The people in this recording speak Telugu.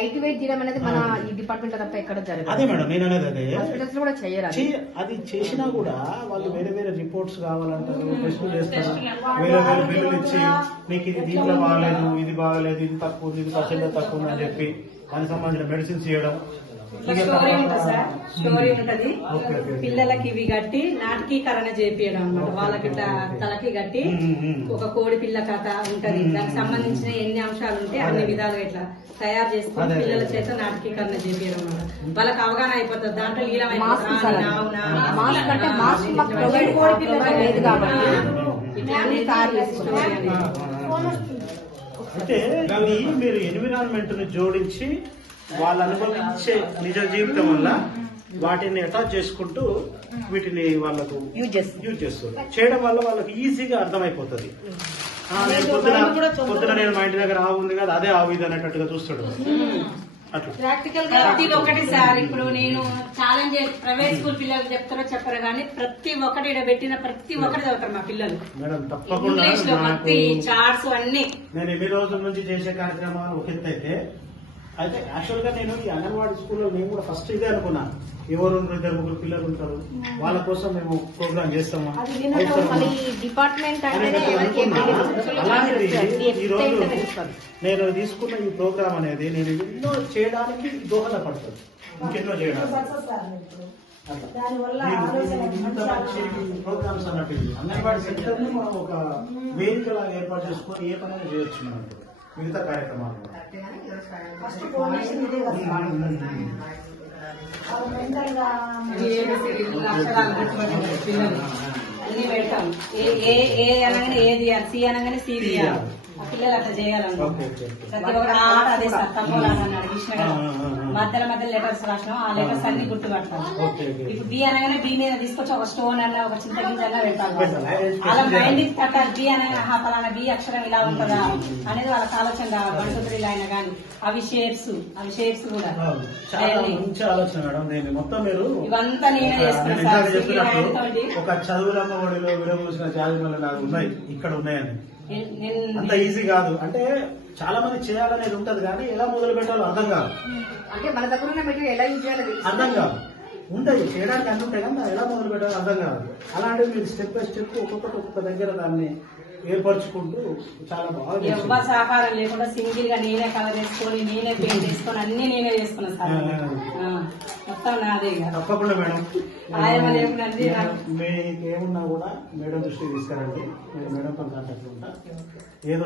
లైట్ వెయిట్ చేయడం అనేది మన ఈ డిపార్ట్మెంట్ తప్ప ఎక్కడ అదే జరగదు మేడం నేను అనేది అదే హాస్పిటల్స్ కూడా చేయరు అది. చే- అది చేసినా కూడా వాళ్ళు వేరే వేరే రిపోర్ట్స్ కావాలంటారు టెస్టులు చేస్తారు? వేరే వేరే బిల్లులు ఇచ్చి నీకు ఇది దీంట్లో బాగలేదు ఇది బాగలేదు ఇది తక్కువ ఉంది ఇది పర్సెంట్ తక్కువ ఉంది అని చెప్పి దానికి సంబంధించిన మెడిసిన్స్ ఇవ్వడం. ఇట్లా స్టోరీ ఉంటుంది సార్. స్టోరీ ఉంటది. పిల్లలకి ఇవి కట్టి నాటకీకరణ చేపియడం అన్నమాట వాళ్ళకి ఇట్లా తలకి కట్టి. ఒక కోడి పిల్ల కథ ఉంటది. దానికి సంబంధించిన ఎన్ని అంశాలు ఉంటే అన్ని విధాలుగా ఇట్లా తయారు చేసుకొని. పిల్లల చేత నాటకీకరణ చేపియడం అన్నమాట వాళ్ళకి అవగాహన అయిపోతుంది. దాంట్లో అంటే ఇది మీరు ఎన్విరాన్మెంట్ని జోడించి వాళ్ళు అనుభవించే నిజ జీవితం వల్ల వాటిని అటాచ్ చేసుకుంటూ వీటిని వాళ్ళకు యూజ్ చేస్తాం. యూజ్ చేస్తారు. చేయడం వల్ల వాళ్ళకి ఈజీగా అర్థమైపోతుంది. ఆ, నేను పొద్దున పొద్దున నేను మా ఇంటి దగ్గర ఆవు ఉంది కదా అదే ఆవు ఇది అనేటట్టుగా చూస్తాడు. అట్లా. ప్రాక్టికల్గా ప్రతి ఒక్కటి సార్ ఇప్పుడు నేను ఛాలెంజ్ ప్రైవేట్ స్కూల్ పిల్లలు చెప్తారో చెప్పరు కానీ ప్రతి ఒక్కటి ఈడ పెట్టిన ప్రతి ఒక్కటి చదువుతారు మా పిల్లలు. మేడం తప్పకుండా ఇంగ్లీష్లో నాకు ప్రతి చార్ట్స్ అన్ని. నేను ఎన్ని రోజుల నుంచి చేసే కార్యక్రమాలు ఒక అయితే అయితే యాక్చువల్గా నేను ఈ అంగన్వాడీ స్కూల్లో నేను కూడా ఫస్ట్ ఇదే అనుకున్నాను. ఎవరు ఇద్దరు ముగ్గురు పిల్లలు ఉంటారు. వాళ్ళ కోసం మేము ప్రోగ్రామ్ చేస్తాము. డిపార్ట్మెంట్. అలాంటిది ఈ రోజు. నేను తీసుకున్న ఈ ప్రోగ్రామ్ అనేది నేను ఎన్నో చేయడానికి దోహదపడుతుంది. ఇంకెన్నో చేయడానికి. ప్రోగ్రామ్స్ అన్నట్టు. అంగన్వాడీ సెంటర్ని మనం ఒక వేదిక లాగా ఏర్పాటు చేసుకొని ఏ పనైనా చేయొచ్చు మనం. మిగతా కార్యక్రమాలు. ఇది అన్ని పెడతాం. ఏ ఏ ఏ అనగానే సి అనగానే సి తీయాలి. ఆ పిల్లలు అట్లా చేయాలన్నమాట. ప్రతి ఒక్కటి ఆట అదే తక్కువ అన్నాడు కృష్ణ గారు. మధ్యలో మధ్యలో లెటర్స్ రాసినాం. ఆ లెటర్స్ అన్ని గుర్తుపడతాం. ఇప్పుడు బి అనగానే బి మీద తీసుకొచ్చి ఒక స్టోన్ అన్న ఒక చింత గింజ అన్న. వాళ్ళ మైండ్కి తట్టాలి బి అనగా ఆహా, పలానా బి అక్షరం ఇలా ఉంటుందా? అనేది వాళ్ళకి ఆలోచన కావాలి వన్ టూ త్రీ అయినా కానీ అవి షేప్స్ అవి షేప్స్ కూడా. అవును. చాలా అవన్నీ. మంచి ఆలోచన మేడం నేను మొత్తం మీరు ఇవంతా నేనే ఆ, చేసుకున్నా నేను సార్. ఇందాక చెప్పినట్టు తోటి. ఒక చదువులమ్మ ఒడిలో విడమూసిన జాజిమల్ల లాగా ఉన్నాయి. ఇక్కడ ఉన్నాయని. నేను- నేను అంత ఈజీ కాదు. అంటే చాలా మంది చేయాలనేది ఉంటది కానీ ఎలా మొదలు పెట్టాలో అర్థం కాదు. అంటే మన దగ్గర ఉన్న మెటీరియల్ ఎలా యూజ్ చేయాలో తెలుసు. అర్థం కాదు. ఉంటాయి చేయడానికి అన్ని ఉంటాయి కానీ ఎలా మొదలు పెట్టాలో అర్థం కాదు. అలాంటివి మీరు స్టెప్ బై స్టెప్ ఒక్కొక్కటి ఒక్కొక్క దగ్గర దాన్ని ఏర్పరచుకుంటూ చాలా బాగా. ఎవ్వరు సహకారం లేకుండా సింగిల్గా నేనే కలర్ వేసుకొని నేనే పెయింట్ వేసుకొని అన్ని నేనే చేసుకున్నా సార్. మొత్తం నాదే తప్పకుండా మేడం. ఆయన లేకుండా అన్ని నాకు మీకు ఏమున్నా కూడా మేడం దృష్టికి తీసుకురండి. కాంటాక్ట్ ఉంటా ఏదో